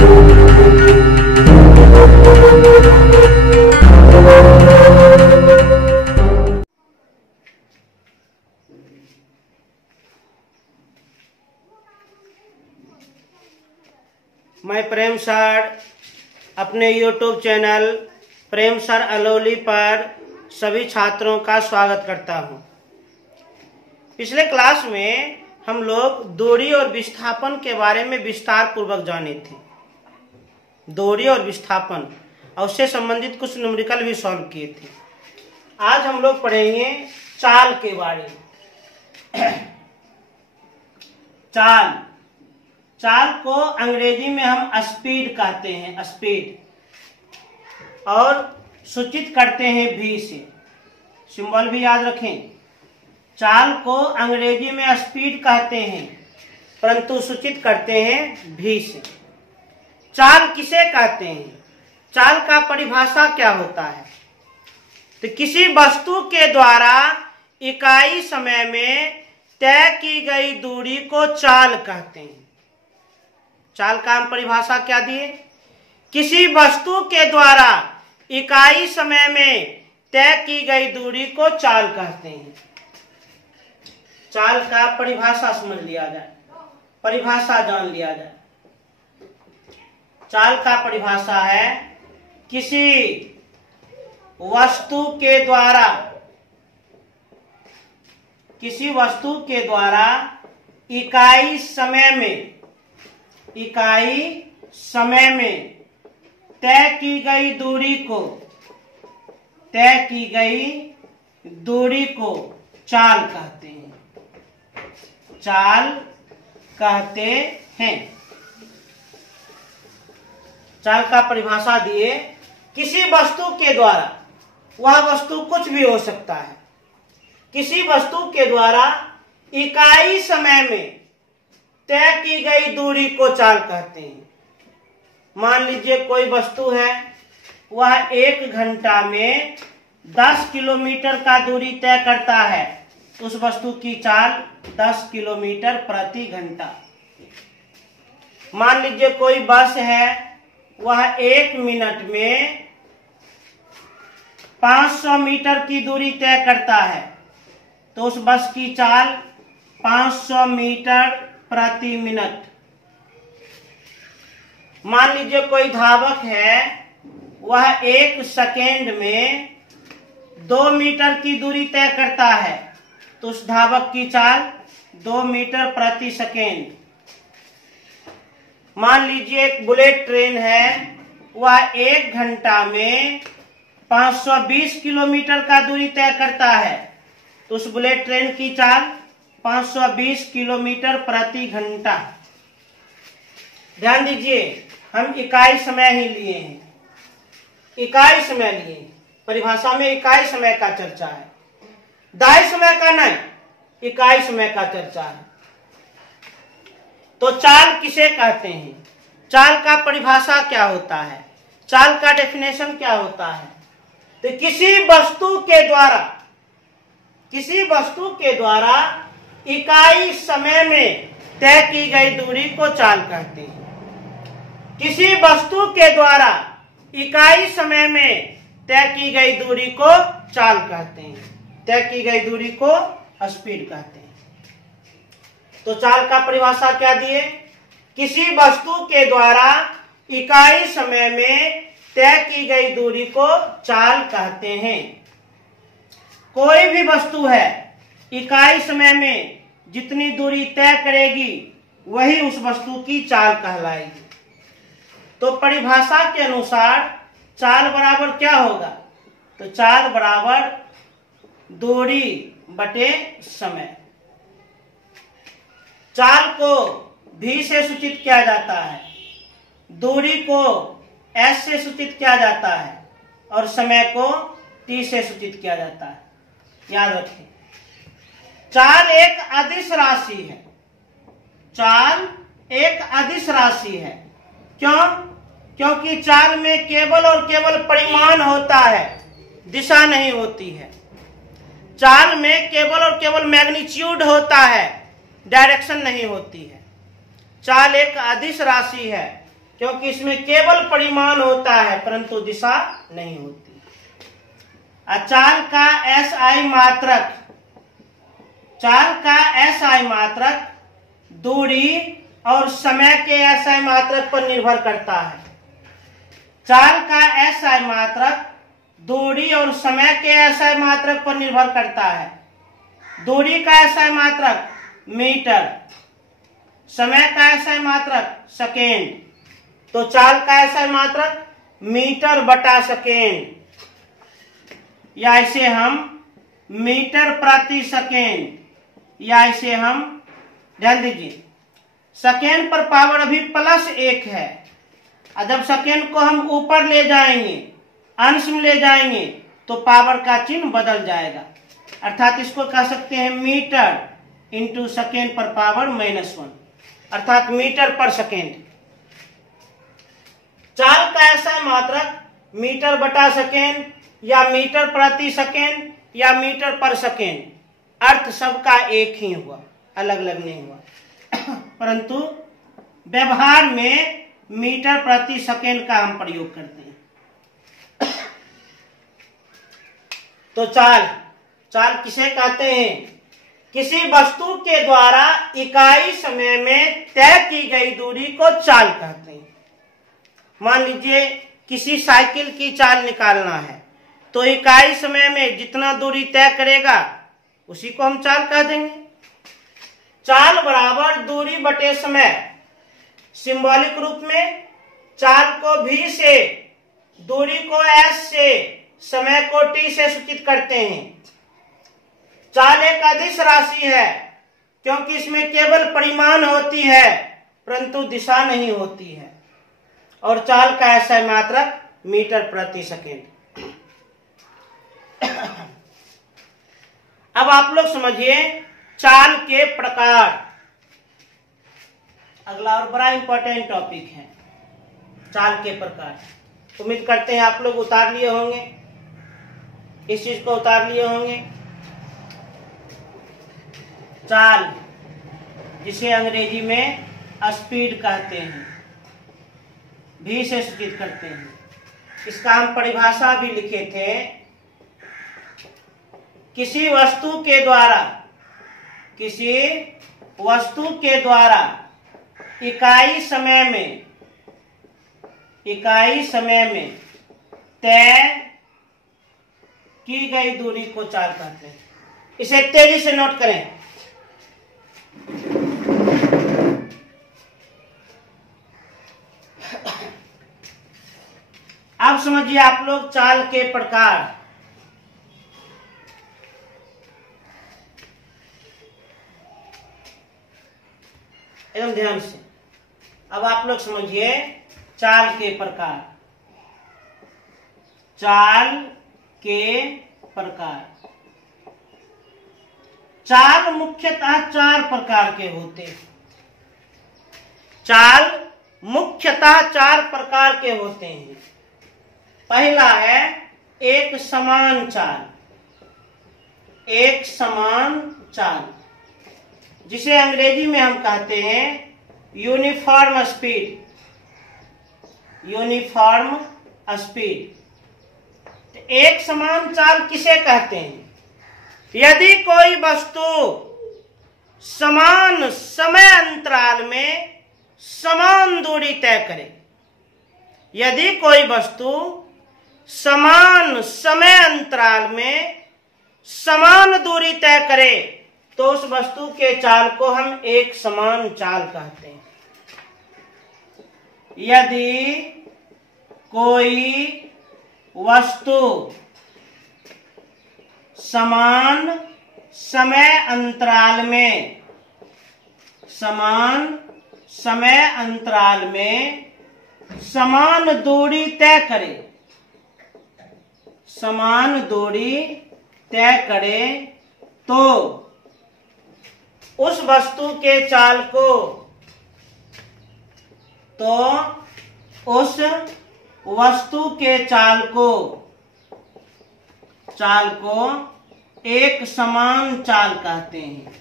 मैं प्रेम सर अपने YouTube channel प्रेम sir Alauli पर सभी छात्रों का स्वागत करता हूं। पिछले क्लास में हम लोग दूरी और विस्थापन के बारे में विस्तार पूर्वक जाने थे। दूरी और विस्थापन और उससे संबंधित कुछ न्यूमेरिकल भी सॉल्व किए थे। आज हम लोग पढ़ेंगे चाल के बारे में। चाल को अंग्रेजी में हम स्पीड कहते हैं, स्पीड, और सूचित करते हैं भी से। सिंबल भी याद रखें। चाल को अंग्रेजी में स्पीड कहते हैं परंतु सूचित करते हैं भी से। चाल किसे कहते हैं? चाल का परिभाषा क्या होता है? तो किसी वस्तु के द्वारा इकाई समय में तय की गई दूरी को चाल कहते हैं। चाल का हम परिभाषा क्या दिए? किसी वस्तु के द्वारा इकाई समय में तय की गई दूरी को चाल कहते हैं। चाल का परिभाषा समझ लिया जाए, परिभाषा जान लिया जाए। चाल का परिभाषा है किसी वस्तु के द्वारा इकाई समय में तय की गई दूरी को चाल कहते हैं। चाल कहते हैं। चाल का परिभाषा दिए किसी वस्तु के द्वारा, वह वस्तु कुछ भी हो सकता है, किसी वस्तु के द्वारा इकाई समय में तय की गई दूरी को चाल कहते हैं। मान लीजिए कोई वस्तु है, वह 1 घंटा में 10 किलोमीटर का दूरी तय करता है, उस वस्तु की चाल 10 किलोमीटर प्रति घंटा। मान लीजिए कोई बस है, वह 1 मिनट में 500 मीटर की दूरी तय करता है, तो उस बस की चाल 500 मीटर प्रति मिनट। मान लीजिए कोई धावक है, वह 1 सेकेंड में 2 मीटर की दूरी तय करता है, तो उस धावक की चाल 2 मीटर प्रति सेकेंड। मान लीजिए एक बुलेट ट्रेन है, वह 1 घंटा में 520 किलोमीटर का दूरी तय करता है, तो उस बुलेट ट्रेन की चाल 520 किलोमीटर प्रति घंटा। ध्यान दीजिए, हम इकाई समय ही लिए हैं, इकाई समय लिए। परिभाषा में इकाई समय का चर्चा है, दाई समय का नहीं, इकाई समय का चर्चा है। तो चाल किसे कहते हैं? चाल का परिभाषा क्या होता है? चाल का डेफिनेशन क्या होता है? तो किसी वस्तु के द्वारा इकाई समय में तय की गई दूरी को चाल कहते हैं। किसी वस्तु के द्वारा इकाई समय में तय की गई दूरी को चाल कहते हैं। तय की गई दूरी को स्पीड कहते हैं। तो चाल का परिभाषा क्या दिए? किसी वस्तु के द्वारा इकाई समय में तय की गई दूरी को चाल कहते हैं। कोई भी वस्तु है, इकाई समय में जितनी दूरी तय करेगी वही उस वस्तु की चाल कहलाएगी। तो परिभाषा के अनुसार चाल बराबर क्या होगा? तो चाल बराबर दूरी बटे समय। चाल को भी से सूचित किया जाता है, दूरी को s से सूचित किया जाता है और समय को t से सूचित किया जाता है। याद रखें, चाल एक अदिश राशि है। चाल एक अदिश राशि है। क्यों? क्योंकि चाल में केवल और केवल परिमाण होता है, दिशा नहीं होती है। चाल में केवल और केवल मैग्नीट्यूड होता है, डायरेक्शन नहीं होती है। चाल एक अदिश राशि है क्योंकि इसमें केवल परिमाण होता है परंतु दिशा नहीं होती। चाल का एसआई मात्रक, चाल का एसआई मात्रक दूरी और समय के एसआई मात्रक पर निर्भर करता है। चाल का एसआई मात्रक दूरी और समय के एसआई मात्रक पर निर्भर करता है। दूरी का एसआई मात्रक मीटर, समय का एसआई मात्रक सेकेंड। तो चाल का एसआई मात्रक मीटर बटा सेकेंड, या इसे हम मीटर प्रति सेकेंड, या इसे हम, ध्यान दीजिए, सेकेंड पर पावर अभी +1 है। और जब सेकेंड को हम ऊपर ले जाएंगे, अंश में ले जाएंगे, तो पावर का चिन्ह बदल जाएगा। अर्थात इसको कह सकते हैं मीटर इंटू सेकेंड पर पावर -1, अर्थात मीटर पर सेकेंड। चाल का एसआई मात्रक मीटर बटा सेकेंड, या मीटर प्रति सेकेंड, या मीटर पर सेकेंड, अर्थ सबका एक ही हुआ, अलग अलग नहीं हुआ। परंतु व्यवहार में मीटर प्रति सेकेंड का हम प्रयोग करते हैं। तो चाल, चाल किसे कहते हैं? किसी वस्तु के द्वारा इकाई समय में तय की गई दूरी को चाल कहते हैं। मान लीजिए किसी साइकिल की चाल निकालना है, तो इकाई समय में जितना दूरी तय करेगा उसी को हम चाल कह देंगे। चाल बराबर दूरी बटे समय। सिंबॉलिक रूप में चाल को v से, दूरी को s से, समय को t से सूचित करते हैं। चाल एक अदिश राशि है क्योंकि इसमें केवल परिमाण होती है परंतु दिशा नहीं होती है। और चाल का एसआई मात्रक मीटर प्रति सेकेंड। अब आप लोग समझिए चाल के प्रकार। अगला और बड़ा इंपॉर्टेंट टॉपिक है चाल के प्रकार। उम्मीद करते हैं आप लोग उतार लिए होंगे, इस चीज को उतार लिए होंगे। चाल, जिसे अंग्रेजी में स्पीड कहते हैं, भी से सूचित करते हैं। इसका हम परिभाषा भी लिखे थे। किसी वस्तु के द्वारा, किसी वस्तु के द्वारा इकाई समय में तय की गई दूरी को चाल कहते हैं। इसे तेजी से नोट करें। अब समझिए आप लोग चाल के प्रकार। एकदम ध्यान से। अब आप लोग समझिए चाल के प्रकार। चाल के प्रकार। चाल मुख्यतः 4 प्रकार के होते हैं। चाल मुख्यतः 4 प्रकार के होते हैं। पहला है एक समान चाल। एक समान चाल, जिसे अंग्रेजी में हम कहते हैं यूनिफॉर्म स्पीड। Uniform speed. एक समान चाल किसे कहते हैं? यदि कोई वस्तु समान समय अंतराल में समान दूरी तय करे, यदि कोई वस्तु समान समय अंतराल में समान दूरी तय करे तो उस वस्तु के चाल को हम एक समान चाल कहते हैं। यदि कोई वस्तु समान समय अंतराल में समान दूरी तय करे, समान दूरी तय करे तो उस वस्तु के चाल को, उस वस्तु के चाल को एक समान चाल कहते हैं।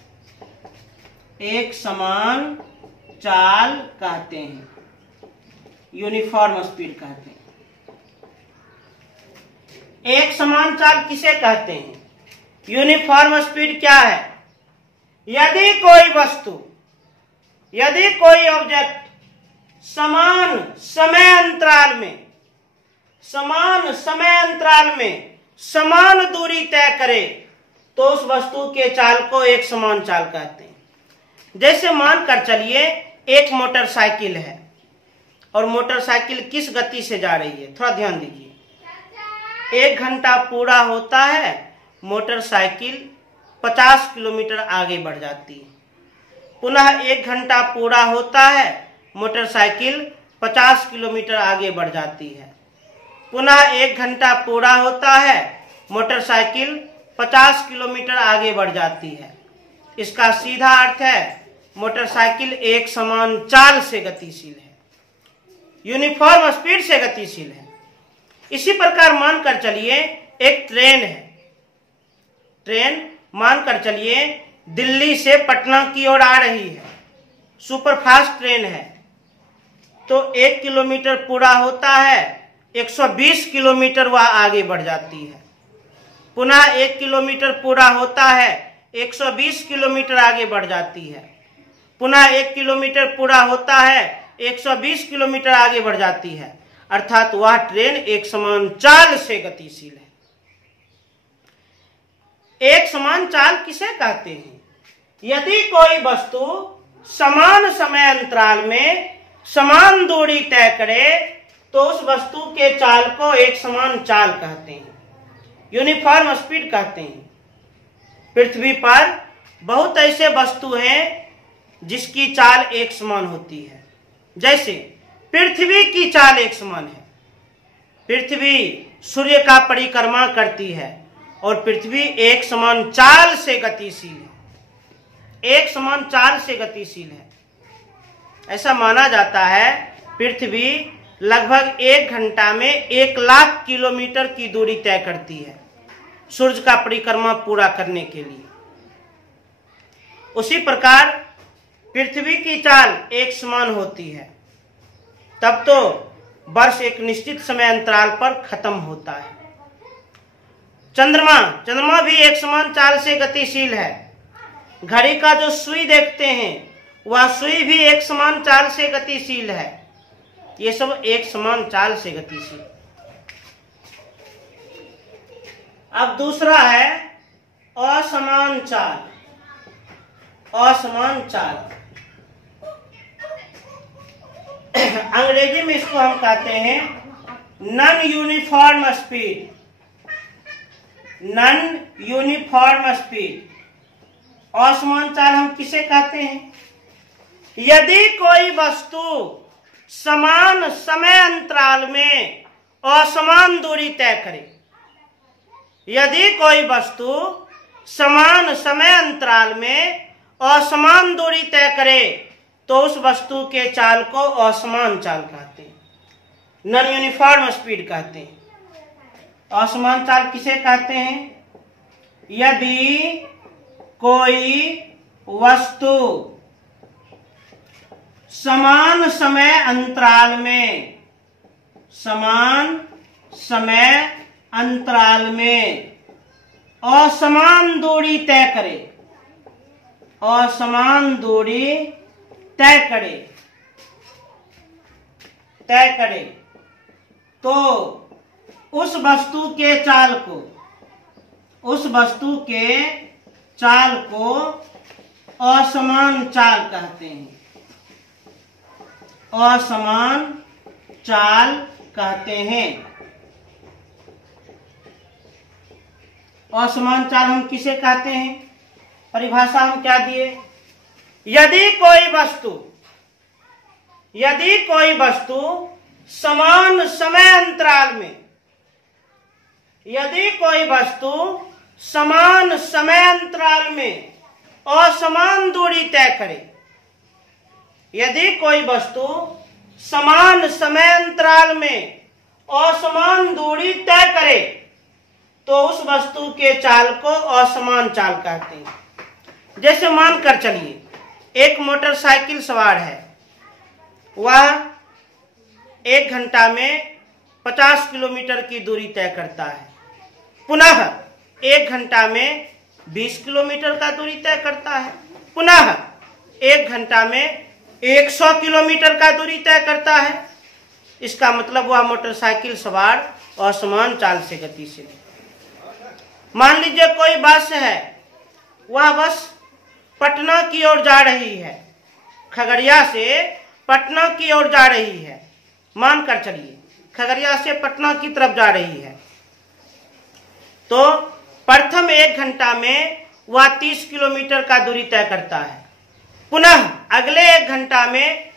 एक समान चाल कहते हैं। यूनिफॉर्म स्पीड कहते हैं। एक समान चाल किसे कहते हैं? यूनिफॉर्म स्पीड क्या है? यदि कोई वस्तु, यदि कोई ऑब्जेक्ट समान समय अंतराल में समान दूरी तय करे तो उस वस्तु के चाल को एक समान चाल कहते हैं। जैसे मानकर चलिए एक मोटरसाइकिल है और मोटरसाइकिल किस गति से जा रही है, थोड़ा ध्यान दीजिए। 1 घंटा पूरा होता है, मोटरसाइकिल 50 किलोमीटर आगे बढ़ जाती है। पुनः 1 घंटा पूरा होता है, मोटरसाइकिल 50 किलोमीटर आगे बढ़ जाती है। पुनः 1 घंटा पूरा होता है, मोटरसाइकिल 50 किलोमीटर आगे बढ़ जाती है। इसका सीधा अर्थ है मोटरसाइकिल एक समान चाल से गतिशील है, यूनिफॉर्म स्पीड से गतिशील है। इसी प्रकार मानकर चलिए एक ट्रेन है। ट्रेन मानकर चलिए दिल्ली से पटना की ओर आ रही है, सुपरफास्ट ट्रेन है। तो 1 किलोमीटर पूरा होता है, 120 किलोमीटर वह आगे बढ़ जाती है। पुनः 1 किलोमीटर पूरा होता है, 120 किलोमीटर आगे बढ़ जाती है। पुनः 1 किलोमीटर पूरा होता है, 120 किलोमीटर आगे बढ़ जाती है। अर्थात वह ट्रेन एक समान चाल से गतिशील है। एक समान चाल किसे कहते हैं? यदि कोई वस्तु समान समय अंतराल में समान दूरी तय करे तो उस वस्तु के चाल को एक समान चाल कहते हैं, यूनिफॉर्म स्पीड कहते हैं। पृथ्वी पर बहुत ऐसे वस्तु हैं जिसकी चाल एक समान होती है। जैसे पृथ्वी की चाल एक समान है। पृथ्वी सूर्य का परिक्रमा करती है और पृथ्वी एक समान चाल से गतिशील है, एक समान चाल से गतिशील है। ऐसा माना जाता है पृथ्वी लगभग 1 घंटा में 1,00,000 किलोमीटर की दूरी तय करती है सूर्य का परिक्रमा पूरा करने के लिए। उसी प्रकार पृथ्वी की चाल एक समान होती है, तब तो वर्ष एक निश्चित समय अंतराल पर खत्म होता है। चंद्रमा भी एक समान चाल से गतिशील है। घड़ी का जो सुई देखते हैं वह सुई भी एक समान चाल से गतिशील है। ये सब एक समान चाल से गतिशील। अब दूसरा है असमान चाल। असमान चाल अंग्रेजी में इसको हम कहते हैं non uniform speed. Non uniform speed, असमान चाल हम किसे कहते हैं? यदि कोई वस्तु समान समय अंतराल में असमान दूरी तय करे, यदि कोई वस्तु समान समय अंतराल में असमान दूरी तय करे तो उस वस्तु के चाल को असमान चाल कहते हैं, नॉन यूनिफॉर्म स्पीड कहते हैं। असमान चाल किसे कहते हैं? यदि कोई वस्तु समान समय अंतराल में असमान दूरी तय करे, असमान दूरी तय करे तो उस वस्तु के चाल को असमान चाल कहते हैं, असमान चाल कहते हैं। असमान चाल हम किसे कहते हैं? परिभाषा हम क्या दिए? यदि कोई वस्तु समान समय अंतराल में, यदि कोई वस्तु समान समय अंतराल में असमान दूरी तय करे, यदि कोई वस्तु समान समय अंतराल में असमान दूरी तय करे तो उस वस्तु के चाल को असमान चाल कहते हैं। जैसे मानकर चलिए एक मोटरसाइकिल सवार है, वह 1 घंटा में 50 किलोमीटर की दूरी तय करता है। पुनः 1 घंटा में 20 किलोमीटर का दूरी तय करता है। पुनः 1 घंटा में 100 किलोमीटर का दूरी तय करता है। इसका मतलब वह मोटरसाइकिल सवार असमान चाल से गतिशील है। मान लीजिए कोई बस है, वह बस पटना की ओर जा रही है, खगड़िया से पटना की ओर जा रही है। मानकर चलिए खगड़िया से पटना की तरफ जा रही है, तो प्रथम 1 घंटा में वह 30 किलोमीटर का दूरी तय करता है। पुनः अगले 1 घंटा में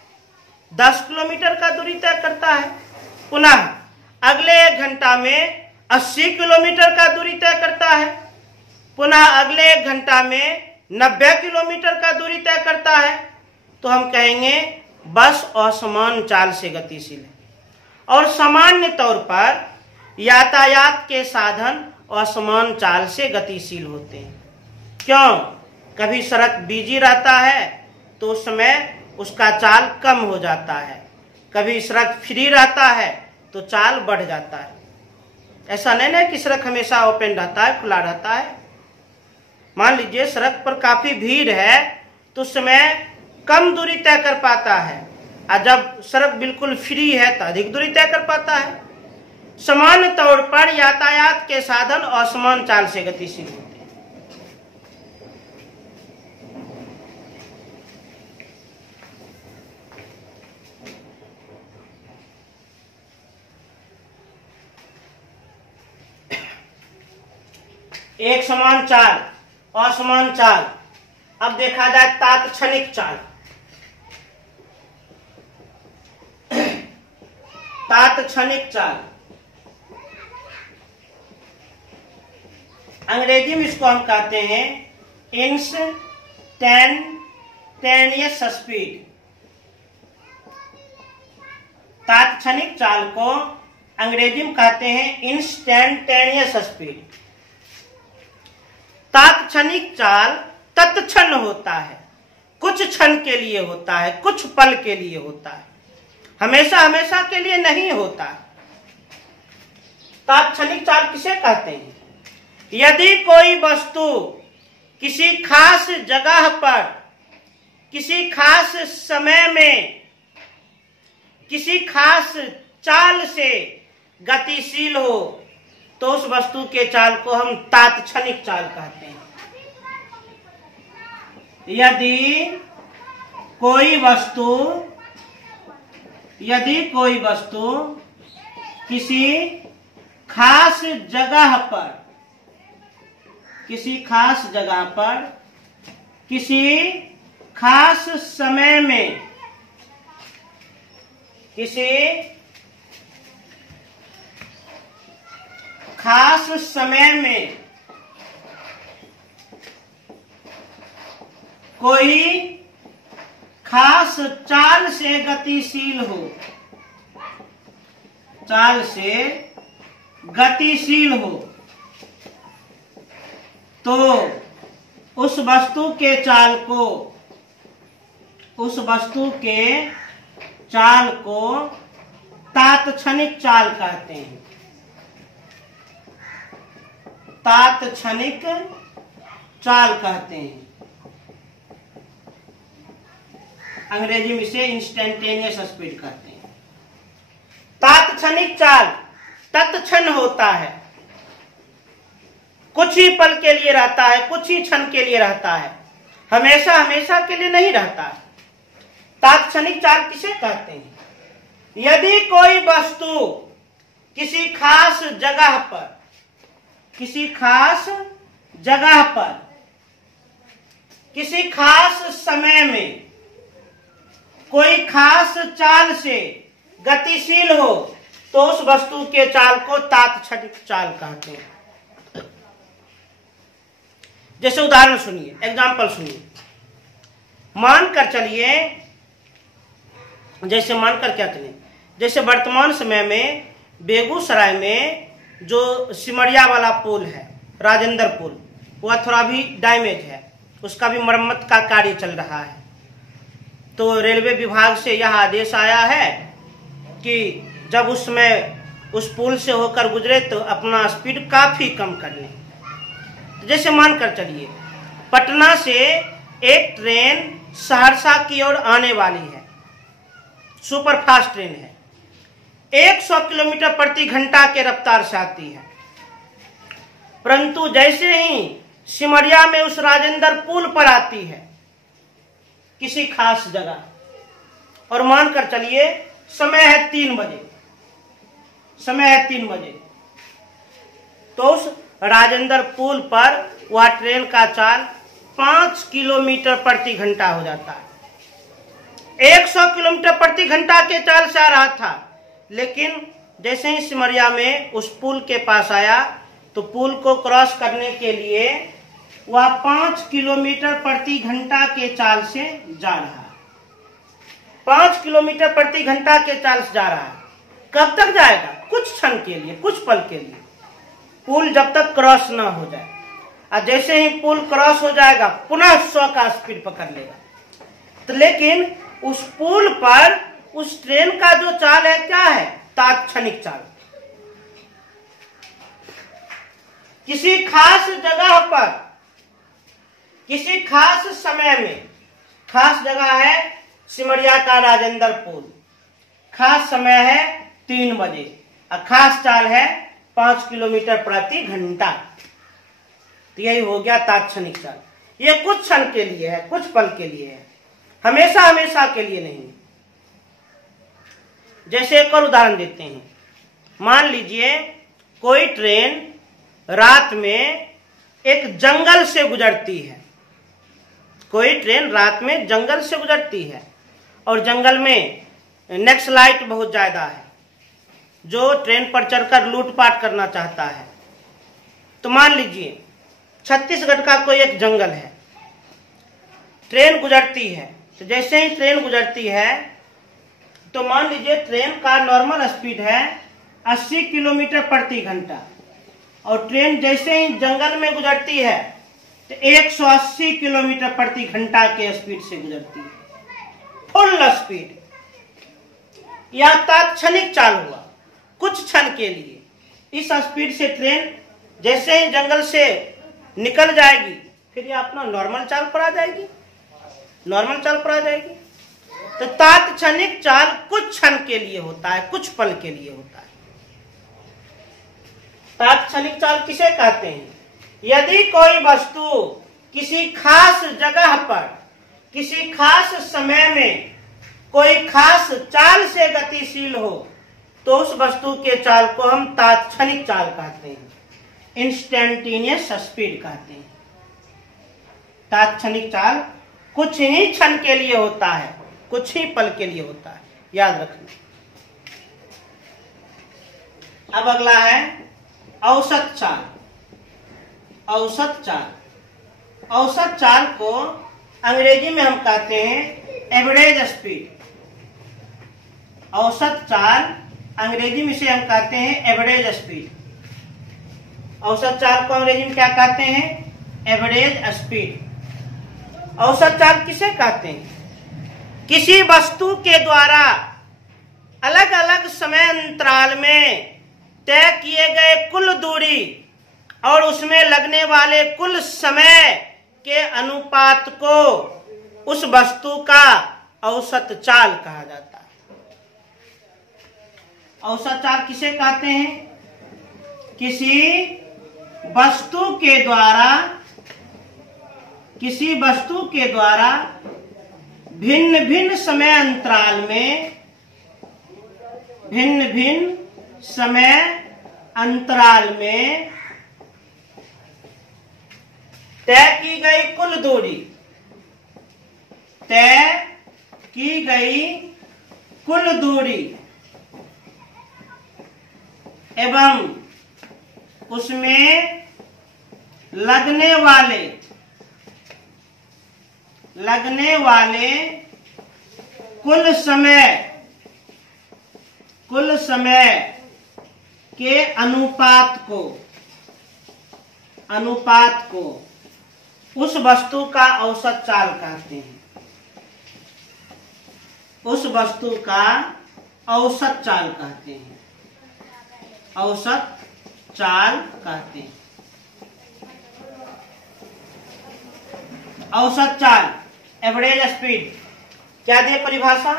10 किलोमीटर का दूरी तय करता है। पुनः अगले 1 घंटा में 80 किलोमीटर का दूरी तय करता है। पुनः अगले 1 घंटा में 90 किलोमीटर का दूरी तय करता है। तो हम कहेंगे बस असमान चाल से गतिशील है। और सामान्य तौर पर यातायात के साधन असमान चाल से गतिशील होते हैं। क्यों? कभी सड़क बिजी रहता है तो उस समय उसका चाल कम हो जाता है, कभी सड़क फ्री रहता है तो चाल बढ़ जाता है। ऐसा नहीं ना कि सड़क हमेशा ओपन रहता है, खुला रहता है। मान लीजिए सड़क पर काफी भीड़ है तो उस समय कम दूरी तय कर पाता है, और जब सड़क बिल्कुल फ्री है तो अधिक दूरी तय कर पाता है। सामान्य तौर पर यातायात के साधन असमान चाल से गतिशील होते हैं। एक समान चाल, असमान चाल। अब देखा जाए तात्क्षणिक चाल। तात्क्षणिक चाल अंग्रेजी में इसको हम कहते हैं इंस्टैंटेनियस स्पीड। तात्क्षणिक चाल को अंग्रेजी में कहते हैं इंस्टैंटेनियस स्पीड। तात्क्षणिक चाल तत्क्षण होता है, कुछ क्षण के लिए होता है, कुछ पल के लिए होता है, हमेशा हमेशा के लिए नहीं होता। तात्क्षणिक चाल किसे कहते हैं? यदि कोई वस्तु किसी खास जगह पर, किसी खास समय में, किसी खास चाल से गतिशील हो तो उस वस्तु के चाल को हम तात्क्षणिक चाल कहते हैं। यदि कोई वस्तु किसी खास जगह पर, किसी खास जगह पर, किसी खास समय में, किसी खास समय में कोई खास चाल से गतिशील हो, चाल से गतिशील हो, तो उस वस्तु के चाल को, उस वस्तु के चाल को तात्क्षणिक चाल कहते हैं। तात्क्षणिक चाल कहते हैं। अंग्रेजी में इसे इंस्टेंटेनियस स्पीड कहते हैं। तात्क्षणिक चाल तत्क्षण होता है, कुछ ही पल के लिए रहता है, कुछ ही क्षण के लिए रहता है, हमेशा हमेशा के लिए नहीं रहता। तात्क्षणिक चाल किसे कहते हैं? यदि कोई वस्तु किसी खास जगह पर, किसी खास जगह पर, किसी खास समय में कोई खास चाल से गतिशील हो तो उस वस्तु के चाल को तात्क्षणिक चाल कहते हैं। जैसे उदाहरण सुनिए, एग्जाम्पल सुनिए। मानकर चलिए, जैसे मानकर क्या चलिए, जैसे वर्तमान समय में बेगूसराय में जो सिमरिया वाला पुल है, राजेंद्र पुल, वह थोड़ा भी डैमेज है, उसका भी मरम्मत का कार्य चल रहा है। तो रेलवे विभाग से यह आदेश आया है कि जब उसमें उस पुल से होकर गुजरे तो अपना स्पीड काफ़ी कम कर लें। तो जैसे मान कर चलिए, पटना से एक ट्रेन सहरसा की ओर आने वाली है, सुपर फास्ट ट्रेन है, 100 किलोमीटर प्रति घंटा के रफ्तार से आती है। परंतु जैसे ही सिमरिया में उस राजेंद्र पुल पर आती है किसी खास जगह, और मानकर चलिए समय है 3 बजे, समय है 3 बजे, तो उस राजेंद्र पुल पर वह ट्रेन का चाल 5 किलोमीटर प्रति घंटा हो जाता है। 100 किलोमीटर प्रति घंटा के चाल से आ रहा था, लेकिन जैसे ही सिमरिया में उस पुल के पास आया तो पुल को क्रॉस करने के लिए वह 5 किलोमीटर प्रति घंटा के चाल से जा रहा है। 5 किलोमीटर प्रति घंटा के चाल से जा रहा है। कब तक जाएगा? कुछ क्षण के लिए, कुछ पल के लिए, पुल जब तक क्रॉस ना हो जाए। और जैसे ही पुल क्रॉस हो जाएगा पुनः 100 का स्पीड पकड़ लेगा। तो लेकिन उस पुल पर उस ट्रेन का जो चाल है क्या है? तात्क्षणिक चाल। किसी खास जगह पर, किसी खास समय में, खास जगह है सिमरिया का राजेंद्र पुल, खास समय है 3 बजे और खास चाल है 5 किलोमीटर प्रति घंटा। तो यही हो गया तात्क्षणिक चाल। ये कुछ क्षण के लिए है, कुछ पल के लिए है, हमेशा हमेशा के लिए नहीं। जैसे एक और उदाहरण देते हैं। मान लीजिए कोई ट्रेन रात में एक जंगल से गुजरती है, कोई ट्रेन रात में जंगल से गुजरती है और जंगल में नक्सलाइट बहुत ज्यादा है जो ट्रेन पर चढ़कर लूटपाट करना चाहता है। तो मान लीजिए छत्तीसगढ़ का कोई एक जंगल है, ट्रेन गुजरती है। तो जैसे ही ट्रेन गुजरती है तो मान लीजिए ट्रेन का नॉर्मल स्पीड है 80 किलोमीटर प्रति घंटा और ट्रेन जैसे ही जंगल में गुजरती है तो 180 किलोमीटर प्रति घंटा के स्पीड से गुजरती है, फुल स्पीड। यह तात्क्षणिक चाल हुआ, कुछ क्षण के लिए। इस स्पीड से ट्रेन जैसे ही जंगल से निकल जाएगी फिर यह अपना नॉर्मल चाल पर आ जाएगी, नॉर्मल चाल पर आ जाएगी। तो तात्क्षणिक चाल कुछ क्षण के लिए होता है, कुछ पल के लिए होता है। तात्क्षणिक चाल किसे कहते हैं? यदि कोई वस्तु किसी खास जगह पर, किसी खास समय में कोई खास चाल से गतिशील हो तो उस वस्तु के चाल को हम तात्क्षणिक चाल कहते हैं, इंस्टेंटेनियस स्पीड कहते हैं। तात्क्षणिक चाल कुछ ही क्षण के लिए होता है, कुछ ही पल के लिए होता है, याद रखना। अब अगला है औसत चाल। औसत चाल, औसत चाल को अंग्रेजी में हम कहते हैं एवरेज स्पीड। औसत चाल अंग्रेजी में से हम कहते हैं एवरेज स्पीड। औसत चाल को अंग्रेजी में क्या कहते हैं? Average speed. औसत चाल किसे कहते हैं? किसी वस्तु के द्वारा अलग अलग समय अंतराल में तय किए गए कुल दूरी और उसमें लगने वाले कुल समय के अनुपात को उस वस्तु का औसत चाल कहा जाता है। औसत चाल किसे कहते हैं? किसी वस्तु के द्वारा, किसी वस्तु के द्वारा भिन्न भिन्न समय अंतराल में, भिन्न भिन्न समय अंतराल में तय की गई कुल दूरी, तय की गई कुल दूरी एवं उसमें लगने वाले कुल समय के अनुपात को उस वस्तु का औसत चाल कहते हैं। उस वस्तु का औसत चाल कहते हैं, औसत चाल कहते हैं। औसत चाल, एवरेज स्पीड, क्या दे परिभाषा?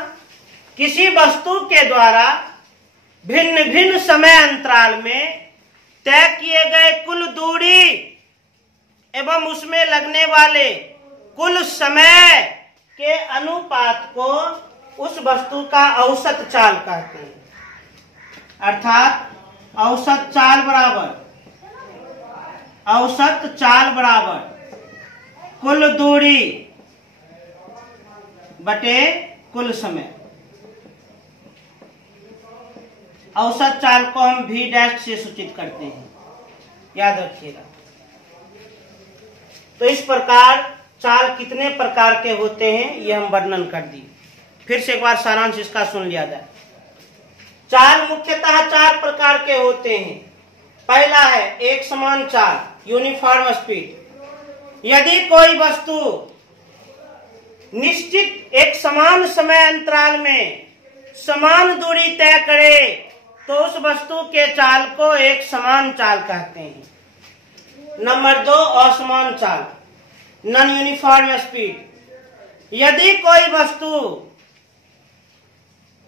किसी वस्तु के द्वारा भिन्न भिन्न समय अंतराल में तय किए गए कुल दूरी एवं उसमें लगने वाले कुल समय के अनुपात को उस वस्तु का औसत चाल कहते हैं। अर्थात औसत चाल बराबर कुल दूरी बटे कुल समय। औसत चाल को हम v डैश से सूचित करते हैं, याद रखिएगा। तो इस प्रकार चाल कितने प्रकार के होते हैं यह हम वर्णन कर दिए। फिर से एक बार सारांश इसका सुन लिया जाए। चाल मुख्यतः 4 प्रकार के होते हैं। पहला है एक समान चाल, यूनिफॉर्म स्पीड। यदि कोई वस्तु निश्चित एक समान समय अंतराल में समान दूरी तय करे तो उस वस्तु के चाल को एक समान चाल कहते हैं। नंबर 2 असमान चाल, नॉन यूनिफॉर्म स्पीड। यदि कोई वस्तु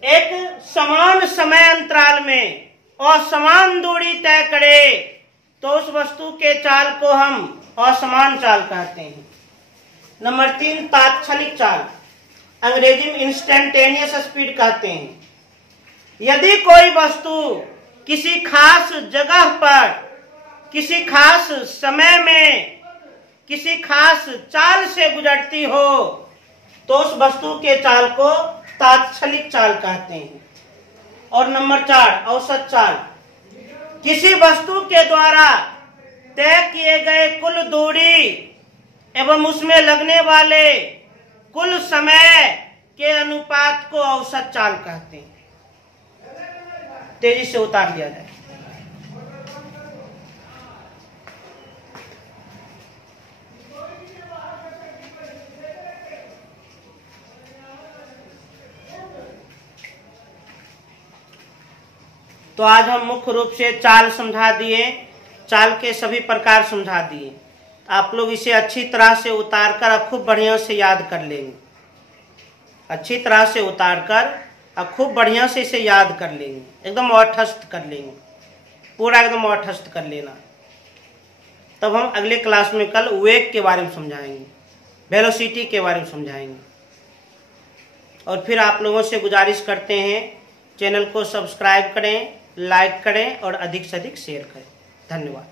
एक समान समय अंतराल में असमान दूरी तय करे तो उस वस्तु के चाल को हम असमान चाल कहते हैं। नंबर 3 तात्क्षणिक चाल, अंग्रेजी में इंस्टेंटेनियस स्पीड कहते हैं। यदि कोई वस्तु किसी खास जगह पर किसी खास समय में किसी खास चाल से गुजरती हो तो उस वस्तु के चाल को तात्क्षणिक चाल कहते हैं। और नंबर 4 औसत चाल, किसी वस्तु के द्वारा तय किए गए कुल दूरी एवं उसमें लगने वाले कुल समय के अनुपात को औसत चाल कहते हैं। तेजी से उतार दिया जाए। तो आज हम मुख्य रूप से चाल समझा दिए, चाल के सभी प्रकार समझा दिए। आप लोग इसे अच्छी तरह से उतार कर खूब बढ़िया से याद कर लेंगे। अच्छी तरह से उतार कर अब खूब बढ़िया से इसे याद कर लेंगे, एकदम अठस्थ कर लेंगे, पूरा एकदम अठस्थ कर लेना। तब हम अगले क्लास में कल वेग के बारे में समझाएंगे, वेलोसिटी के बारे में समझाएंगे। और फिर आप लोगों से गुजारिश करते हैं चैनल को सब्सक्राइब करें, लाइक करें और अधिक से अधिक शेयर करें। धन्यवाद।